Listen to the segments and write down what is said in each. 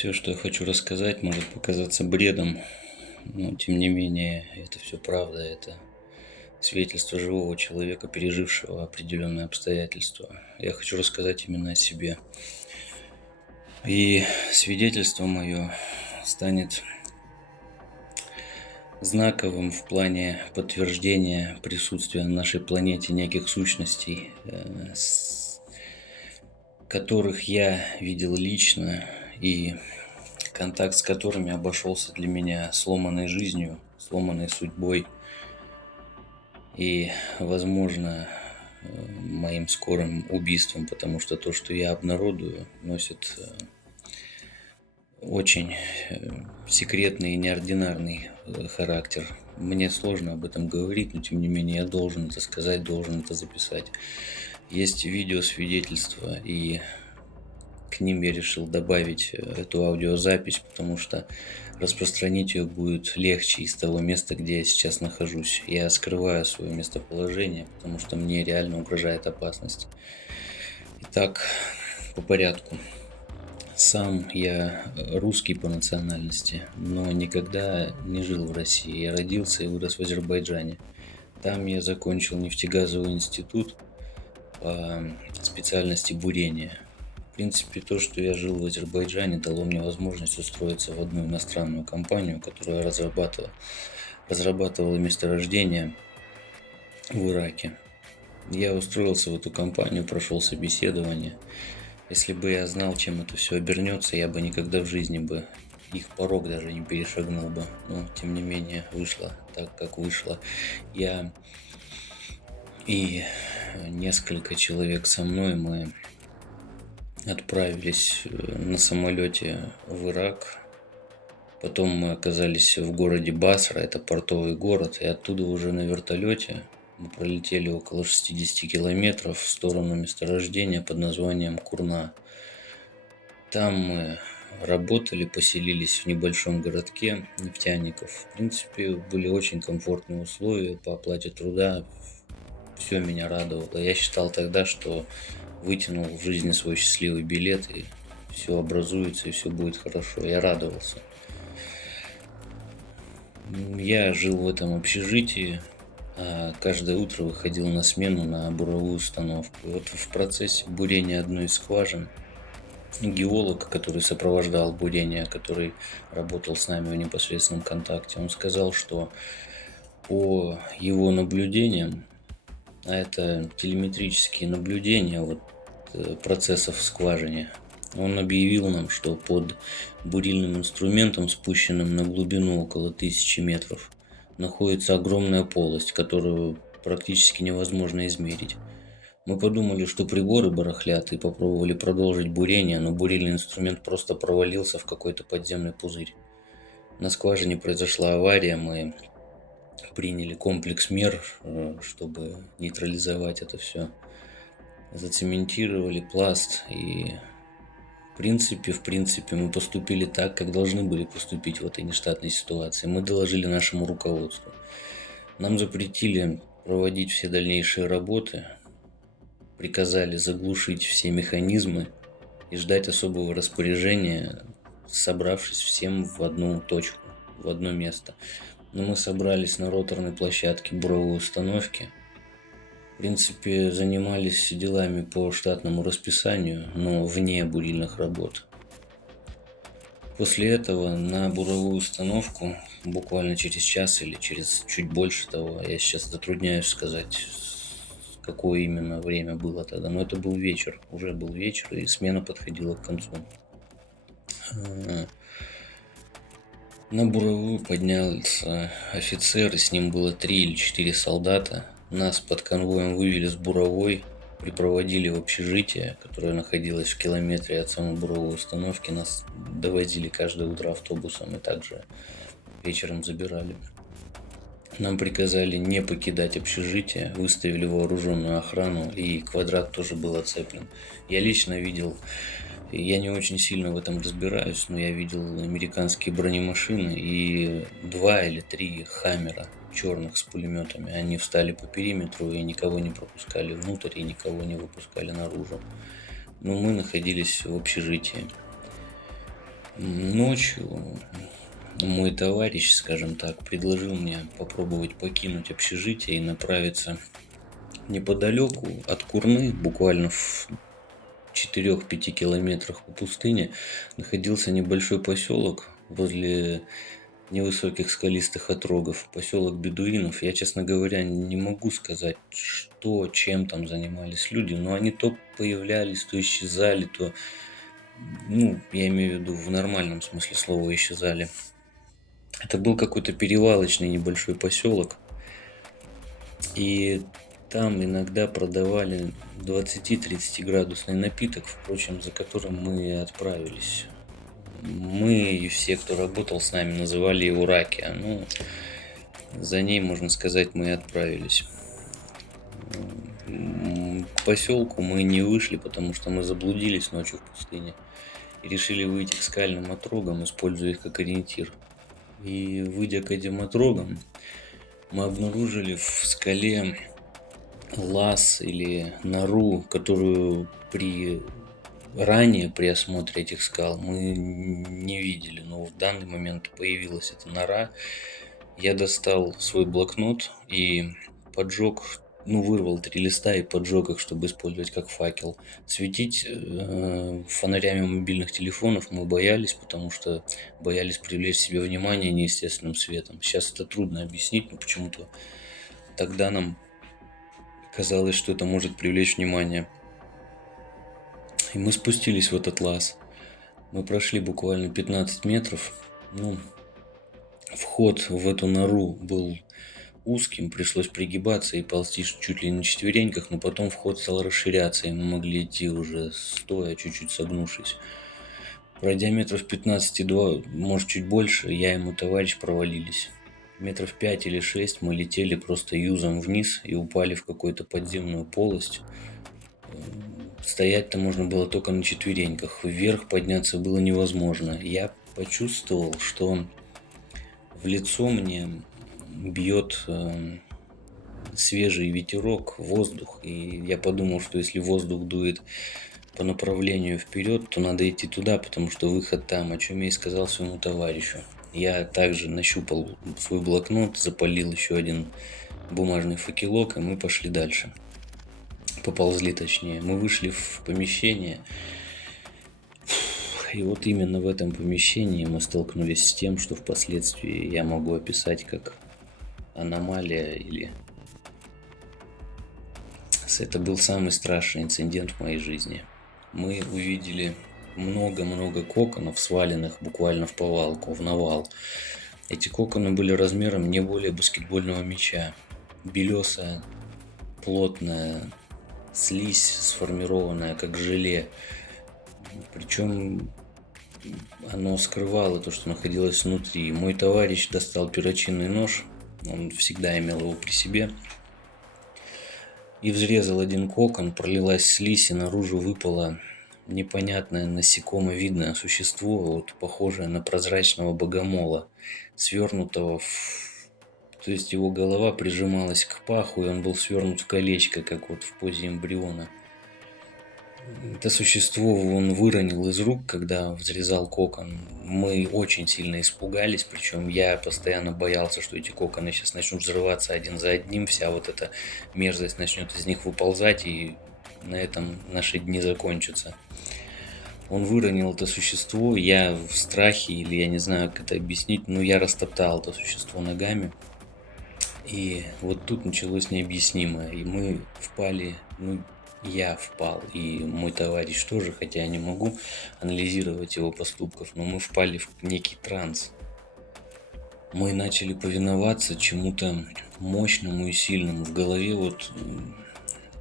Все, что я хочу рассказать, может показаться бредом, но тем не менее это все правда, это свидетельство живого человека, пережившего определенные обстоятельства. Я хочу рассказать именно о себе. И свидетельство мое станет знаковым в плане подтверждения присутствия на нашей планете неких сущностей, которых я видел лично и контакт с которыми обошелся для меня сломанной жизнью, сломанной судьбой и, возможно, моим скорым убийством, потому что то, что я обнародую, носит очень секретный и неординарный характер. Мне сложно об этом говорить, но тем не менее я должен это сказать, должен это записать. Есть видеосвидетельства, и к ним я решил добавить эту аудиозапись, потому что распространить ее будет легче из того места, где я сейчас нахожусь. Я скрываю свое местоположение, потому что мне реально угрожает опасность. Итак, по порядку. Сам я русский по национальности, но никогда не жил в России. Я родился и вырос в Азербайджане. Там я закончил нефтегазовый институт по специальности бурения. В принципе, то, что я жил в Азербайджане, дало мне возможность устроиться в одну иностранную компанию, которая разрабатывала месторождения в Ираке. Я устроился в эту компанию, прошел собеседование. Если бы я знал, чем это все обернется, я бы никогда в жизни бы их порог даже не перешагнул бы. Но, тем не менее, вышло так, как вышло. Я и несколько человек со мной, мы отправились на самолете в Ирак. Потом мы оказались в городе Басра, это портовый город, и оттуда уже на вертолете мы пролетели около 60 километров в сторону месторождения под названием Курна. Там мы работали, поселились в небольшом городке нефтяников. В принципе, были очень комфортные условия по оплате труда. Все меня радовало. Я считал тогда, что вытянул в жизни свой счастливый билет, и все образуется, и все будет хорошо. Я радовался. Я жил в этом общежитии, а каждое утро выходил на смену на буровую установку. И вот в процессе бурения одной из скважин геолог, который сопровождал бурение, который работал с нами в непосредственном контакте, он сказал, что по его наблюдениям, а это телеметрические наблюдения процессов в скважине, он объявил нам, что под бурильным инструментом, спущенным на глубину около 1000 метров, находится огромная полость, которую практически невозможно измерить. Мы подумали, что приборы барахлят, и попробовали продолжить бурение, но бурильный инструмент просто провалился в какой-то подземный пузырь. На скважине произошла авария, мы приняли комплекс мер, чтобы нейтрализовать это все. Зацементировали пласт, и в принципе, мы поступили так, как должны были поступить в этой нештатной ситуации. Мы доложили нашему руководству. Нам запретили проводить все дальнейшие работы, приказали заглушить все механизмы и ждать особого распоряжения, собравшись всем в одну точку, в одно место. Но мы собрались на роторной площадке буровой установки. В принципе, занимались делами по штатному расписанию, но вне бурильных работ. После этого на буровую установку буквально через час или через чуть больше того, я сейчас затрудняюсь сказать, какое именно время было тогда, но это был вечер, уже был вечер, и смена подходила к концу. На буровую поднялся офицер, и с ним было 3 или 4 солдата. Нас под конвоем вывели с буровой, припроводили в общежитие, которое находилось в километре от самой буровой установки. Нас довозили каждое утро автобусом и также вечером забирали. Нам приказали не покидать общежитие, выставили вооруженную охрану, и квадрат тоже был оцеплен. Я лично видел, я не очень сильно в этом разбираюсь, но я видел американские бронемашины и 2 или 3 хаммера черных с пулеметами. Они встали по периметру и никого не пропускали внутрь, и никого не выпускали наружу. Но мы находились в общежитии. Ночью мой товарищ, скажем так, предложил мне попробовать покинуть общежитие и направиться неподалеку от Курны, буквально в 4-5 километрах по пустыне, находился небольшой поселок возле невысоких скалистых отрогов, поселок бедуинов. Я, честно говоря, не могу сказать, что, чем там занимались люди, но они то появлялись, то исчезали, то, ну, я имею в виду в нормальном смысле слова исчезали. Это был какой-то перевалочный небольшой поселок, и там иногда продавали 20-30 градусный напиток, впрочем, за которым мы и отправились. Мы и все, кто работал с нами, называли его ракия. Ну, за ней, можно сказать, мы и отправились. К поселку мы не вышли, потому что мы заблудились ночью в пустыне и решили выйти к скальным отрогам, используя их как ориентир. И выйдя к этим отрогам, мы обнаружили в скале лаз или нору, которую ранее при осмотре этих скал мы не видели, но в данный момент появилась эта нора. Я достал свой блокнот и поджег, ну, вырвал 3 листа и поджег их, чтобы использовать как факел. Светить фонарями мобильных телефонов мы боялись, потому что боялись привлечь себе внимание неестественным светом. Сейчас это трудно объяснить, но почему-то тогда нам казалось, что это может привлечь внимание. И мы спустились в этот лаз. Мы прошли буквально 15 метров. Ну, вход в эту нору был узким, пришлось пригибаться и ползти чуть ли не на четвереньках, но потом вход стал расширяться, и мы могли идти уже стоя, чуть-чуть согнувшись. Пройдя метров 15, может чуть больше, я и мой товарищ провалились. Метров 5 или 6 мы летели просто юзом вниз и упали в какую-то подземную полость. Стоять-то можно было только на четвереньках. Вверх подняться было невозможно. Я почувствовал, что в лицо мне бьет свежий ветерок, воздух. И я подумал, что если воздух дует по направлению вперед, то надо идти туда, потому что выход там, о чем я и сказал своему товарищу. Я также нащупал свой блокнот, запалил еще один бумажный факелок, и мы пошли дальше. Поползли, точнее. Мы вышли в помещение, и вот именно в этом помещении мы столкнулись с тем, что впоследствии я могу описать как аномалия или... Это был самый страшный инцидент в моей жизни. Мы увидели много-много коконов, сваленных буквально в повалку, в навал. Эти коконы были размером не более баскетбольного мяча. Белесая, плотная слизь, сформированная как желе. Причем оно скрывало то, что находилось внутри. Мой товарищ достал перочинный нож, он всегда имел его при себе, и взрезал один кокон, пролилась слизь, и наружу выпало непонятное насекомовидное существо, вот похожее на прозрачного богомола, свернутого То есть его голова прижималась к паху, и он был свернут в колечко, как вот в позе эмбриона. Это существо он выронил из рук, когда взрезал кокон. Мы очень сильно испугались, причем я постоянно боялся, что эти коконы сейчас начнут взрываться один за одним, вся вот эта мерзость начнет из них выползать, и на этом наши дни закончатся. Он выронил это существо, я в страхе, или я не знаю, как это объяснить, но я растоптал это существо ногами. И вот тут началось необъяснимое, и мы впали, я впал, и мой товарищ тоже, хотя я не могу анализировать его поступков, но мы впали в некий транс. Мы начали повиноваться чему-то мощному и сильному. В голове вот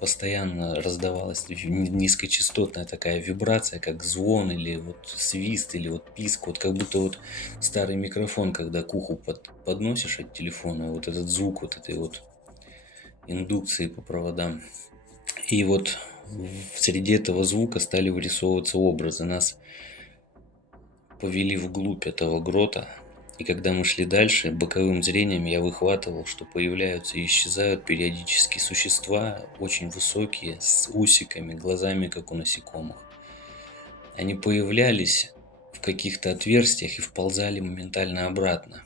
постоянно раздавалась низкочастотная такая вибрация, как звон или вот свист, или вот писк, вот как будто вот старый микрофон, когда к уху подносишь от телефона, вот этот звук вот этой вот индукции по проводам. И вот среди этого звука стали вырисовываться образы. Нас повели вглубь этого грота. И когда мы шли дальше, боковым зрением я выхватывал, что появляются и исчезают периодически существа, очень высокие, с усиками, глазами, как у насекомых. Они появлялись в каких-то отверстиях и вползали моментально обратно.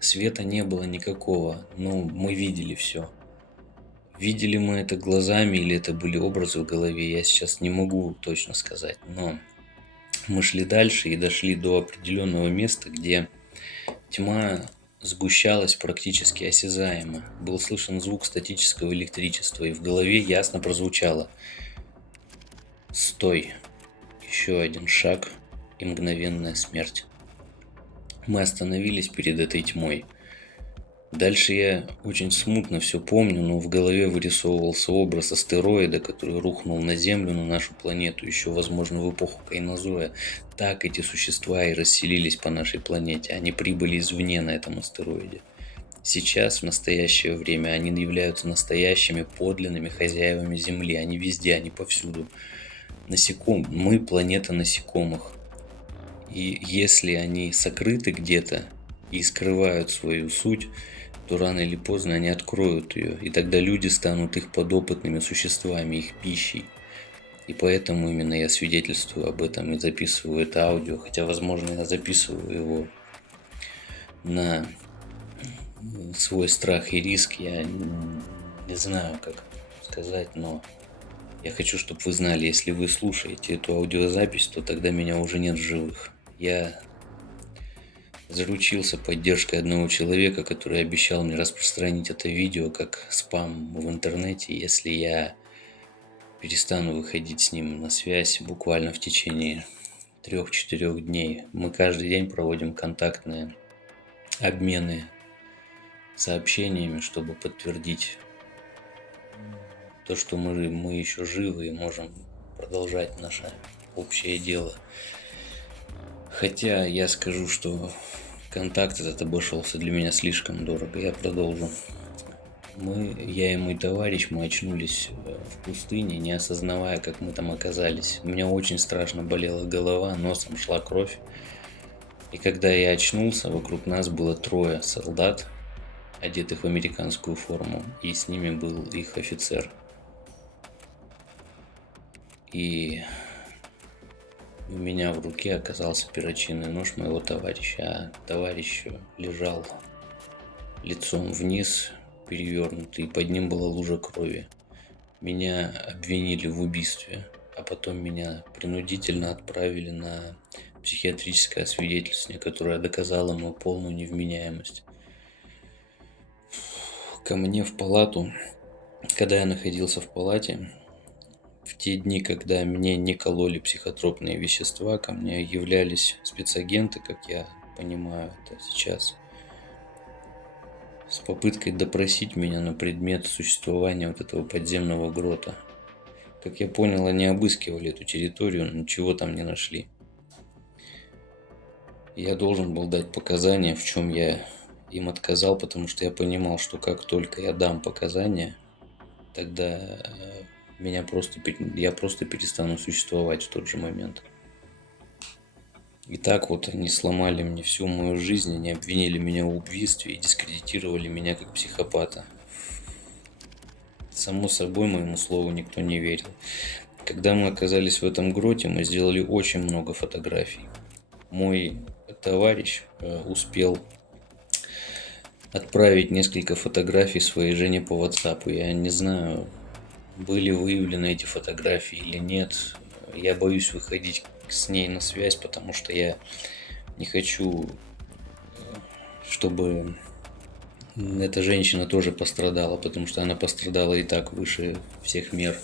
Света не было никакого, но мы видели все. Видели мы это глазами или это были образы в голове, я сейчас не могу точно сказать. Но мы шли дальше и дошли до определенного места, где тьма сгущалась практически осязаемо. Был слышен звук статического электричества, и в голове ясно прозвучало: «Стой! Еще один шаг и мгновенная смерть». Мы остановились перед этой тьмой. Дальше я очень смутно все помню, но в голове вырисовывался образ астероида, который рухнул на Землю, на нашу планету, еще, возможно, в эпоху Кайнозоя. Так эти существа и расселились по нашей планете. Они прибыли извне на этом астероиде. Сейчас, в настоящее время, они являются настоящими подлинными хозяевами Земли. Они везде, они повсюду. Мы планета насекомых. И если они сокрыты где-то и скрывают свою суть, то рано или поздно они откроют ее, и тогда люди станут их подопытными существами, их пищей. И поэтому именно я свидетельствую об этом и записываю это аудио, хотя, возможно, я записываю его на свой страх и риск. Я не знаю, как сказать, но я хочу, чтобы вы знали, если вы слушаете эту аудиозапись, то тогда меня уже нет в живых. Я заручился поддержкой одного человека, который обещал мне распространить это видео как спам в интернете, если я перестану выходить с ним на связь буквально в течение 3-4 дней. Мы каждый день проводим контактные обмены сообщениями, чтобы подтвердить то, что мы еще живы и можем продолжать наше общее дело. Хотя я скажу, что контакт этот обошелся для меня слишком дорого. Я продолжу. Я и мой товарищ, мы очнулись в пустыне, не осознавая, как мы там оказались. У меня очень страшно болела голова, носом шла кровь. И когда я очнулся, вокруг нас было 3 солдат, одетых в американскую форму, и с ними был их офицер. И у меня в руке оказался перочинный нож моего товарища, а товарищ лежал лицом вниз, перевернутый, и под ним была лужа крови. Меня обвинили в убийстве, а потом меня принудительно отправили на психиатрическое освидетельствование, которое доказало мою полную невменяемость. Ко мне в палату, когда я находился в палате, в те дни, когда мне не кололи психотропные вещества, ко мне являлись спецагенты, как я понимаю это сейчас, с попыткой допросить меня на предмет существования вот этого подземного грота. Как я понял, они обыскивали эту территорию, но ничего там не нашли. Я должен был дать показания, в чем я им отказал, потому что я понимал, что как только я дам показания, тогда я просто перестану существовать в тот же момент. И так вот они сломали мне всю мою жизнь, они обвинили меня в убийстве и дискредитировали меня как психопата. Само собой, моему слову никто не верил. Когда мы оказались в этом гроте, мы сделали очень много фотографий. Мой товарищ успел отправить несколько фотографий своей жене по WhatsApp. Я не знаю, были выявлены эти фотографии или нет. Я боюсь выходить с ней на связь, потому что я не хочу, чтобы эта женщина тоже пострадала, потому что она пострадала и так выше всех мер.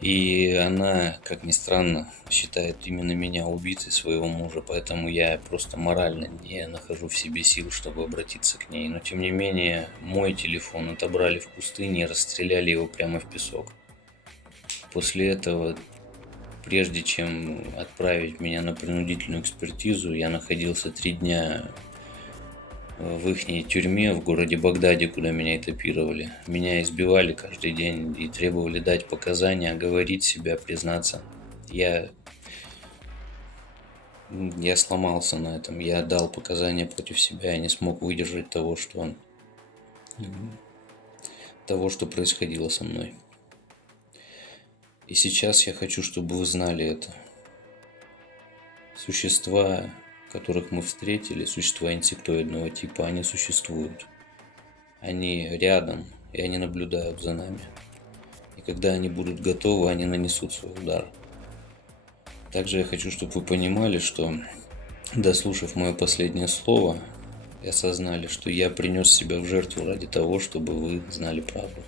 И она, как ни странно, считает именно меня убийцей своего мужа, поэтому я просто морально не нахожу в себе сил, чтобы обратиться к ней. Но тем не менее, мой телефон отобрали в пустыне и расстреляли его прямо в песок. После этого, прежде чем отправить меня на принудительную экспертизу, я находился 3 дня в их тюрьме в городе Багдаде, куда меня этапировали. Меня избивали каждый день и требовали дать показания, оговорить себя, признаться. Я сломался на этом. Я дал показания против себя. Я не смог выдержать того, что происходило со мной. И сейчас я хочу, чтобы вы знали это. Существа, которых мы встретили, существа инсектоидного типа, они существуют. Они рядом, и они наблюдают за нами. И когда они будут готовы, они нанесут свой удар. Также я хочу, чтобы вы понимали, что, дослушав мое последнее слово, и осознали, что я принес себя в жертву ради того, чтобы вы знали правду.